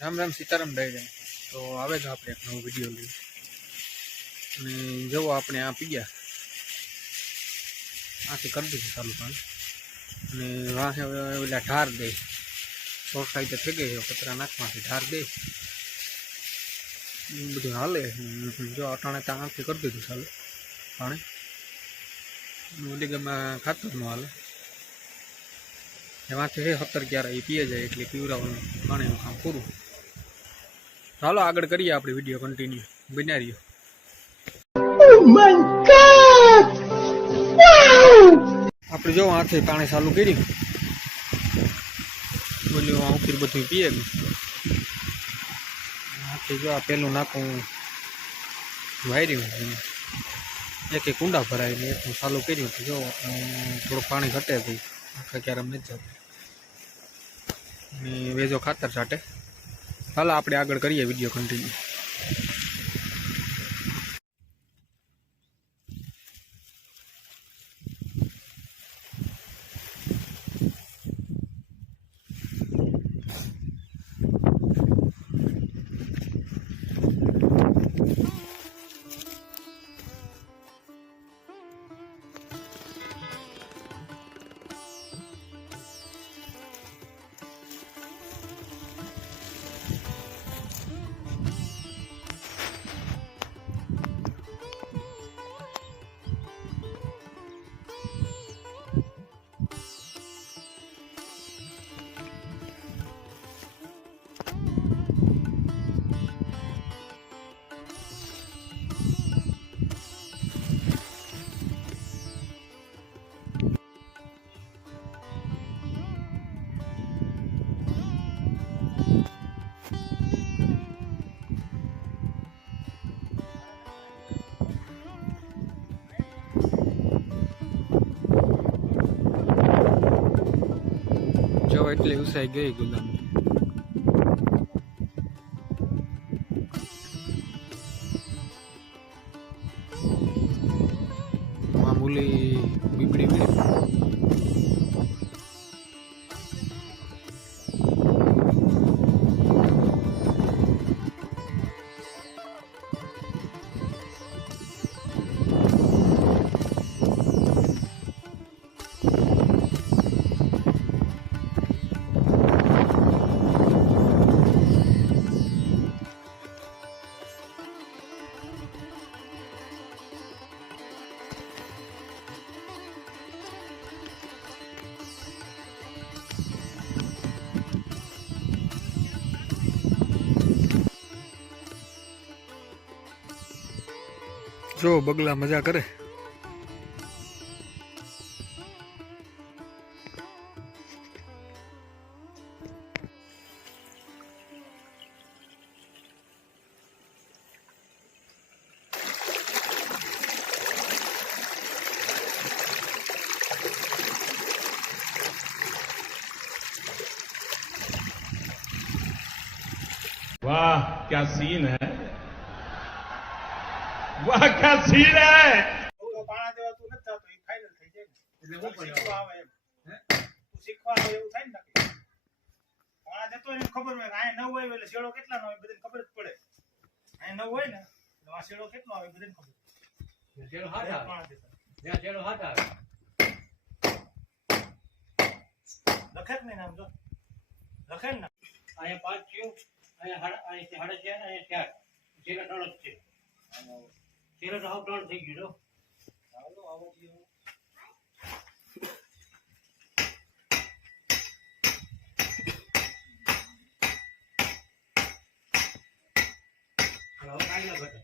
રામ રામ સીતારામ ડાયરા તો આવે છે આપણે એક નવો વિડીયો લઈ અને જુઓ આપણે આ પી ગયા આથી કરી દીધું ચાલુ પાણી અને વાંહે ઓલા ઢાર દે ચોખાઈ તો થઈ ગઈ કચરા નાખમાંથી ઢાર દે બધું હાલે જો અટાણે ત્યાં આથી કરી દીધું ચાલુ પાણી ઓલી ગામમાં ખાતરનું હાલે એમાંથી 17 ક્યારે એ પીએ જાય એટલે પીવડાવવાનું પાણીનું કામ પૂરું. ચાલો આગળ કરીએ આપણે વિડીયો કન્ટિન્યુ બન્યા રહ્યો. આપણે જો આથી પાણી ચાલુ કર્યું બોલ્યું આ ઉપર બધું પીએ આથી જો આ પેલું નાખું વાયર્યું એક કુંડા ભરાય ને એટલું ચાલુ કર્યું તો જો થોડું પાણી ઘટે ભાઈ આખા ક્યારે નથી જતું અને વેજો ખાતર છાંટે. ચાલો આપણે આગળ કરીએ વિડીયો કન્ટિન્યુ. જો એટલે ઉસાઈ ગઈ ગુલામ મામૂલી બીબડી મળી. જો બગલા મજા કરે. वाह क्या सीन है, वाह क्या सीन है. પાણા દેવા તું નથી થતો એ ફાઇનલ થઈ જાય એટલે હું શીખવા આવે એમ તું શીખવા આવે એવું થાય ને નક્કી પાણા દેતો એને ખબર હોય આ 9 હોય એટલે શેડો કેટલા નો હોય બધાને ખબર જ પડે. આ 9 હોય ને તો આ શેડો કેટલો આવે બધાને ખબર શેડો હાથ આવે પાણા દેતા જ્યાં શેડો હાથ આવે લખે ને નામ જો લખે ને અહીંયા 5 થયું અહીંયા 8 અહીંયા 4 જેના 3 જ છે શેડો તો હાવ 3 થઈ ગયો. ચાલો આવો જીઓ હાલો કાઈ ના બટે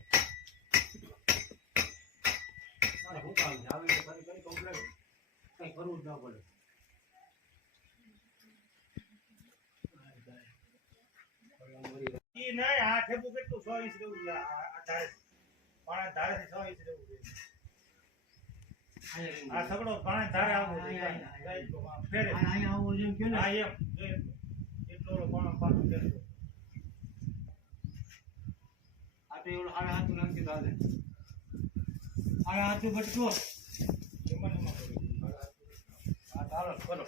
મારે હું કામ આવી તો કરી કમ્પ્લીટ કઈ કરવું જ ના પડે. ઈ નહીં આ ઠેબુ કેટલું 100 ઇંચ દેવું છે આ ધારે પાણા ધારે 100 ઇંચ દેવું છે આ સગડો પાણા ધારે આવો ફેરે અહીંયા આવો જેમ કે હા એમ એટલો પાણા પાછું ફેરતો આ તો એવડો હાડા હાથું નાખી દાદે હાડા હાથું બટકો એમાં આ ચાલો કરો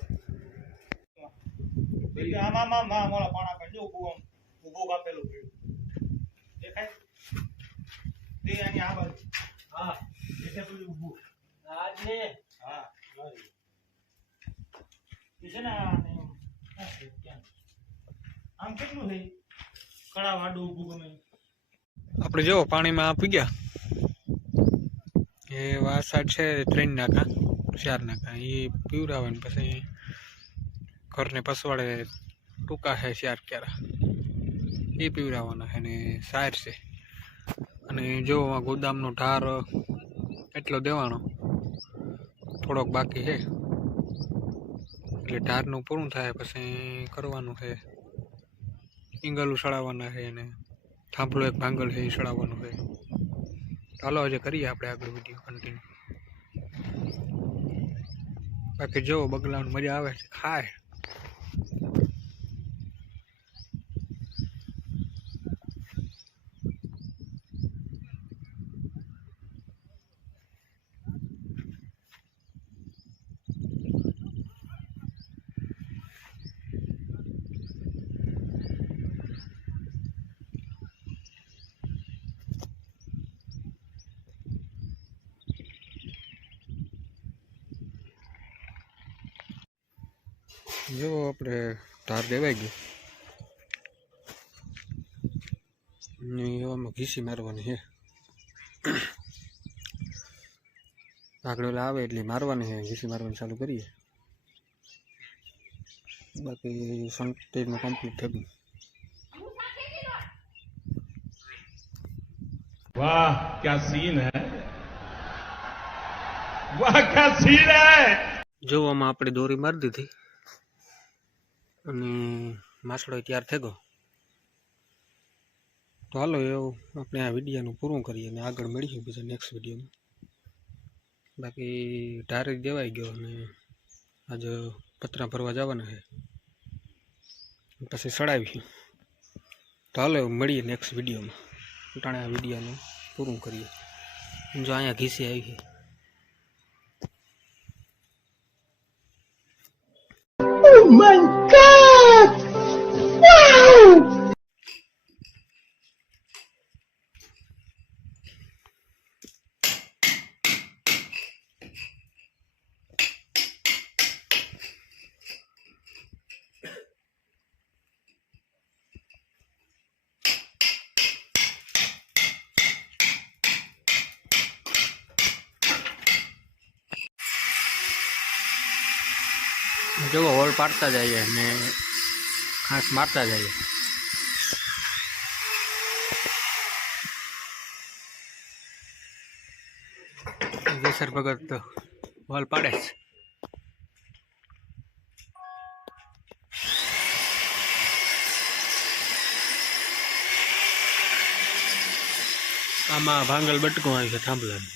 આમાં મોળા પાણા કરી જો ઉભો પાણીનું છે કળા વાડું ઊભું ગમે આપણે જો પાણીમાં આપી ગયા એ આ સાઈડ છે 3 નાકા 4 નાકા એ પીવરાવે ને પછી ઘરને પસવાડે ટૂંકા છે 4 ક્યારા એ પીવરાવાના છે ને સાયર છે અને જો આ ગોદામનો ઢાર એટલો દેવાનો થોડોક બાકી છે એટલે ઢારનું પૂરું થાય પછી કરવાનું છે ઈંગલું સડાવવાના છે અને થાંભલો એક ભાંગલ છે એ સડાવવાનું છે ચાલો આજે કરીએ આપણે આગળ વિડીયો કન્ટિન્યુ બાકી જો બગલાનું મજા આવે છે ખાય જો આપણે ધાર દેવાઈ ગયું ને એવામાં ઘીસી મારવાની છે આગળ ઓલા આવે એટલે મારવાની છે ઘીસી મારવાની ચાલુ કરીએ બાકી સંટેજનું કમ્પ્લીટ થઈ ગયું वाह क्या सीन है वाह क्या सीन है જો આમાં આપણે દોરી મારી દીધી અને માસડો તૈયાર થઈ ગયો તો હાલો એવું આપણે આ વિડીયોનું પૂરું કરીએ અને આગળ મળીશું બીજા નેક્સ્ટ વિડીયોમાં બાકી ઢારે દેવાઈ ગયો અને આજે પતરા ભરવા જવાના છે પછી સડાવીશું તો હાલો એવું મળીએ નેક્સ્ટ વિડીયોમાં ઉટાણે આ વિડીયોનું પૂરું કરીએ જો અહીંયા ઘીસી આવી છે Oh my God! Wow! જો હોલ પાડતા જઈએ ને ખાસ મારતા જઈએ જેસર ભગત હોલ પાડે છે આમાં ભાંગલ બટકું આવી છે થાંભલાનું